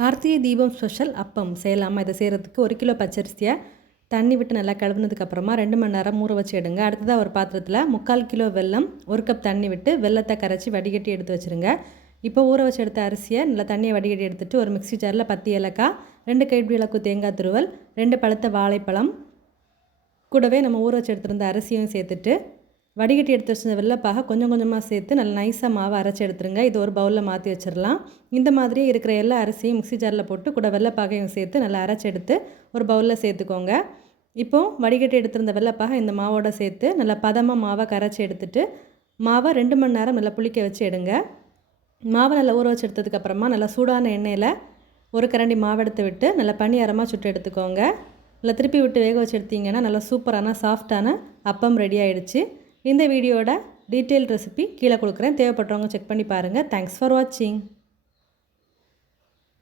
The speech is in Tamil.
கார்த்திகை தீபம் ஸ்பெஷல் அப்பம். செய்யலாமா? இதை செய்கிறதுக்கு ஒரு கிலோ பச்சரிசியை தண்ணி விட்டு நல்லா கழுவுனதுக்கப்புறமா ரெண்டு மணி நேரம் ஊற வச்சு எடுங்க. அடுத்ததாக ஒரு பாத்திரத்தில் முக்கால் கிலோ வெல்லம் ஒரு கப் தண்ணி விட்டு வெள்ளத்தை கரைச்சி வடிகட்டி எடுத்து வச்சுருங்க. இப்போ ஊற வச்சு எடுத்த அரிசியை நல்லா தண்ணியை வடிகட்டி எடுத்துகிட்டு ஒரு மிக்ஸி ஜாரில் பத்து ஏலக்காய் ரெண்டு கைப்பிடி இலக்கு தேங்காய் துருவல் ரெண்டு பழுத்த வாழைப்பழம் கூடவே நம்ம ஊற வச்சு எடுத்துருந்த அரிசியும் சேர்த்துட்டு வடிகட்டி எடுத்து வச்சிருந்த வெள்ளைப்பாக கொஞ்சம் கொஞ்சமாக சேர்த்து நல்லா நைஸாக மாவை அரைச்சி எடுத்துருங்க. இது ஒரு பவுலில் மாற்றி வச்சிடலாம் இந்த மாதிரி இருக்கிற எல்லா அரிசியும் மிக்ஸி ஜாரில் போட்டு கூட வெள்ளைப்பாகையும் சேர்த்து நல்லா அரைச்சி எடுத்து ஒரு பவுலில் சேர்த்துக்கோங்க. இப்போது வடிகட்டி எடுத்திருந்த வெள்ளைப்பாக இந்த மாவோட சேர்த்து நல்லா பதமாக மாவை கரைச்சி எடுத்துட்டு மாவை ரெண்டு மணி நேரம் நல்லா புளிக்க வச்சு எடுங்க. மாவை நல்லா ஊற வச்சு எடுத்ததுக்கப்புறமா நல்லா சூடான எண்ணெயில் ஒரு கரண்டி மாவு எடுத்து விட்டு நல்லா பனியாரமாக சுட்டு எடுத்துக்கோங்க. நல்லா திருப்பி விட்டு வேக வச்சு எடுத்தீங்கன்னா நல்லா சூப்பரான சாஃப்டான அப்பம் ரெடி ஆகிடுச்சு இந்த வீடியோட டீட்டெயில் ரெசிபி கீழே கொடுக்குறேன். தேவைப்படுறவங்க செக் பண்ணி பாருங்கள் தேங்க்ஸ் ஃபார் வாட்சிங்